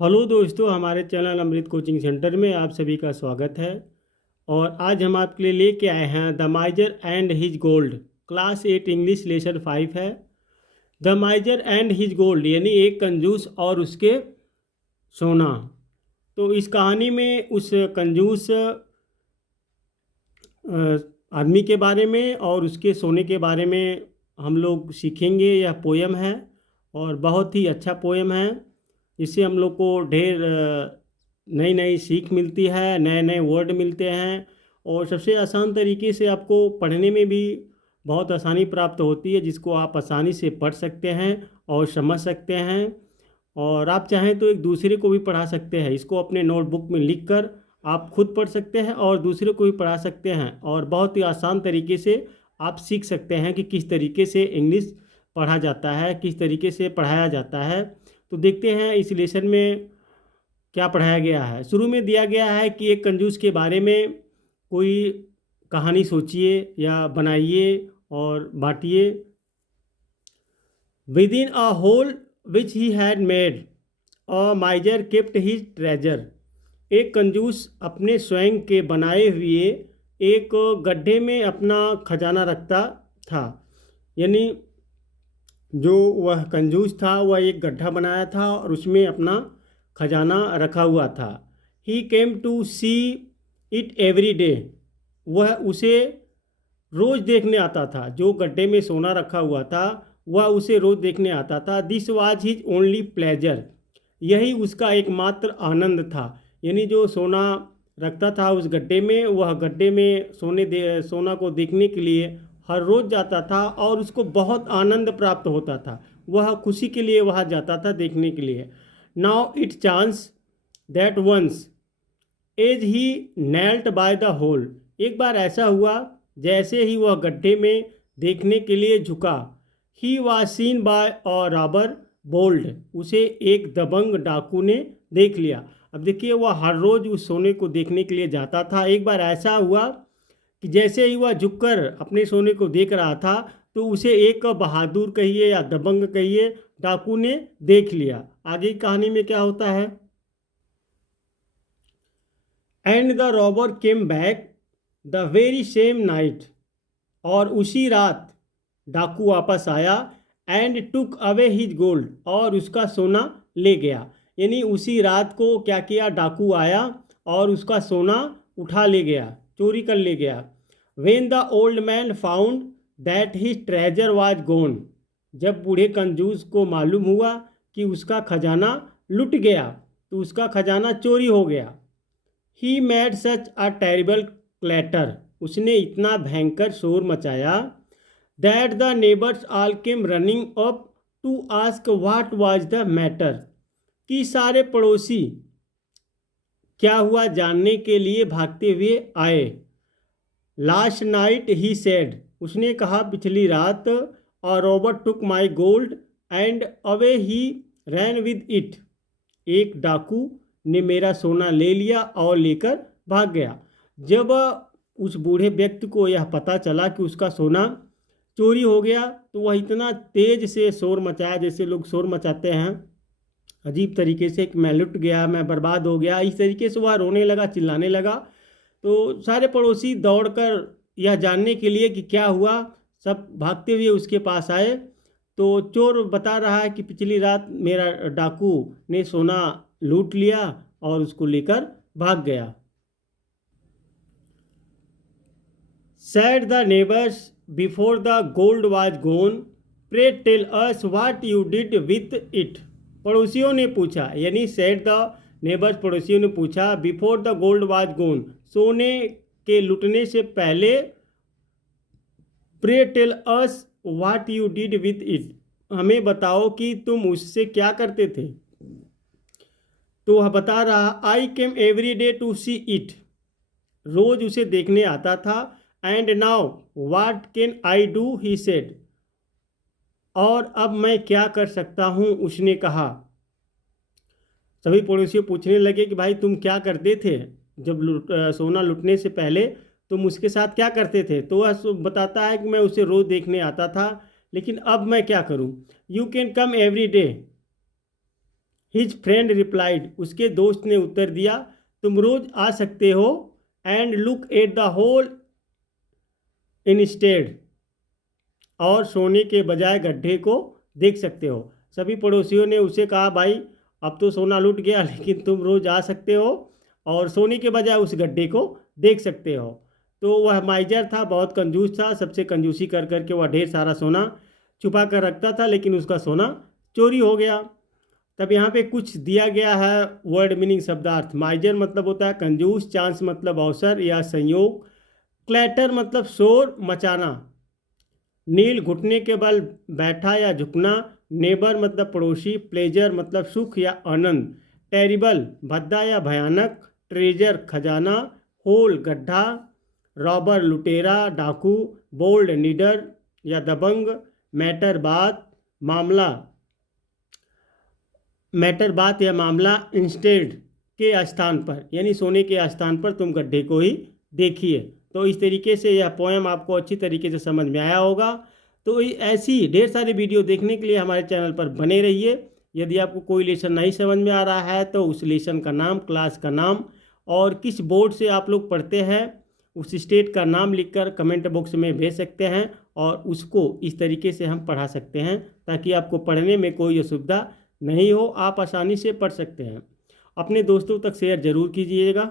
Hello दोस्तों, हमारे channel अमृत coaching centre में आप सभी का स्वागत है। और आज हम आपके लिए लेके आए हैं the माइजर and his gold. Class 8 English lesson 5 है। द माइजर एंड हिज गोल्ड यानी एक कंजूस और उसके सोना। तो इस कहानी में उस कंजूस आदमी के बारे में और उसके सोने के बारे में हम लोग सीखेंगे। यह पोयम है और बहुत ही अच्छा पोयम है। इससे हम लोग को ढेर नई नई सीख मिलती है, नए नए वर्ड मिलते हैं और सबसे आसान तरीके से आपको पढ़ने में भी बहुत आसानी प्राप्त होती है, जिसको आप आसानी से पढ़ सकते हैं और समझ सकते हैं। और आप चाहें तो एक दूसरे को भी पढ़ा सकते हैं। इसको अपने नोटबुक में लिख कर आप खुद पढ़ सकते हैं और दूसरे को भी पढ़ा सकते हैं और बहुत ही आसान तरीके से आप सीख सकते हैं कि किस तरीके से इंग्लिश पढ़ा जाता है, किस तरीके से पढ़ाया जाता है। तो देखते हैं इस लेसन में क्या पढ़ाया गया है। शुरू में दिया गया है कि एक कंजूस के बारे में कोई कहानी सोचिए या बनाइए और बांटिए। With in a hole which he had made a miser kept his treasure. एक कंजूस अपने स्वयं के बनाए हुए एक गड्ढे में अपना खजाना रखता था। यानी जो वह कंजूस था वह एक गड्ढा बनाया था और उसमें अपना खजाना रखा हुआ था। He came to see it every day. वह उसे रोज़ देखने आता था। जो गड्ढे में सोना रखा हुआ था वह उसे रोज़ देखने आता था। This was his only pleasure. यही उसका एकमात्र आनंद था। यानी जो सोना रखता था उस गड्ढे में, वह गड्ढे में सोना को देखने के लिए हर रोज़ जाता था और उसको बहुत आनंद प्राप्त होता था। वह खुशी के लिए वहाँ जाता था देखने के लिए। Now it chance that once as he knelt by the hole. एक बार ऐसा हुआ, जैसे ही वह गड्ढे में देखने के लिए झुका, he was seen by a robber bold. उसे एक दबंग डाकू ने देख लिया। अब देखिए, वह हर रोज़ उस सोने को देखने के लिए जाता था। एक बार ऐसा हुआ कि जैसे ही वह झुककर अपने सोने को देख रहा था तो उसे एक बहादुर कहिए या दबंग कहिए, डाकू ने देख लिया। आगे की कहानी में क्या होता है। And the robber came back the very same night. और उसी रात डाकू वापस आया। And took away his gold. और उसका सोना ले गया। यानी उसी रात को क्या किया, डाकू आया और उसका सोना उठा ले गया, चोरी कर ले गया। When the old man found that his treasure was gone. जब बूढ़े कंजूस को मालूम हुआ कि उसका खजाना लुट गया, तो उसका खजाना चोरी हो गया। He made such a terrible clatter. उसने इतना भयंकर शोर मचाया that the neighbours all came running up to ask what was the matter. कि सारे पड़ोसी क्या हुआ जानने के लिए भागते हुए आए। Last night he said. उसने कहा पिछली रात, और Robert took my gold and away he ran with it. एक डाकू ने मेरा सोना ले लिया और लेकर भाग गया। जब उस बूढ़े व्यक्ति को यह पता चला कि उसका सोना चोरी हो गया, तो वह इतना तेज से शोर मचाया, जैसे लोग शोर मचाते हैं अजीब तरीके से, कि मैं लुट गया, मैं बर्बाद हो गया। इस तरीके से वह रोने लगा, चिल्लाने लगा। तो सारे पड़ोसी दौड़कर यह जानने के लिए कि क्या हुआ, सब भागते हुए उसके पास आए। तो चोर बता रहा है कि पिछली रात मेरा डाकू ने सोना लूट लिया और उसको लेकर भाग गया। Said the neighbors before the gold was gone, pray tell us what you did with it। पड़ोसियों ने पूछा, यानी said the neighbors, पड़ोसियों ने पूछा, before the gold was gone, सोने के लुटने से पहले, pray tell us what you did with it, हमें बताओ कि तुम उससे क्या करते थे। तो वह बता रहा, I came every day to see it. रोज उसे देखने आता था। And now what can I do, he said. और अब मैं क्या कर सकता हूँ, उसने कहा। सभी पड़ोसी पूछने लगे कि भाई तुम क्या करते थे जब सोना लुटने से पहले, तुम उसके साथ क्या करते थे। तो वह बताता है कि मैं उसे रोज़ देखने आता था, लेकिन अब मैं क्या करूँ। You can come every day his friend replied, उसके दोस्त ने उत्तर दिया, तुम रोज आ सकते हो, and look at the hole instead, और सोने के बजाय गड्ढे को देख सकते हो। सभी पड़ोसियों ने उसे कहा, भाई अब तो सोना लूट गया, लेकिन तुम रोज आ सकते हो और सोने के बजाय उस गड्ढे को देख सकते हो। तो वह माइजर था, बहुत कंजूस था, सबसे कंजूसी कर करके वह ढेर सारा सोना छुपा कर रखता था, लेकिन उसका सोना चोरी हो गया। तब यहाँ पे कुछ दिया गया है वर्ड मीनिंग शब्दार्थ। माइजर मतलब होता है कंजूस, चांस मतलब अवसर या संयोग, क्लैटर मतलब शोर मचाना, नील घुटने के बल बैठा या झुकना, नेबर मतलब पड़ोसी, प्लेजर मतलब सुख या आनंद, टेरिबल भद्दा या भयानक, ट्रेजर खजाना, होल गड्ढा, रॉबर लुटेरा डाकू, बोल्ड निडर या दबंग, मैटर बात मामला, मैटर बात या मामला, इंस्टेड के स्थान पर, यानी सोने के स्थान पर तुम गड्ढे को ही देखिए। तो इस तरीके से यह पोएम आपको अच्छी तरीके से समझ में आया होगा। तो ऐसी ढेर सारी वीडियो देखने के लिए हमारे चैनल पर बने रहिए। यदि आपको कोई लेसन नहीं समझ में आ रहा है तो उस लेसन का नाम, क्लास का नाम और किस बोर्ड से आप लोग पढ़ते हैं उस स्टेट का नाम लिखकर कमेंट बॉक्स में भेज सकते हैं, और उसको इस तरीके से हम पढ़ा सकते हैं ताकि आपको पढ़ने में कोई असुविधा नहीं हो, आप आसानी से पढ़ सकते हैं। अपने दोस्तों तक शेयर ज़रूर कीजिएगा।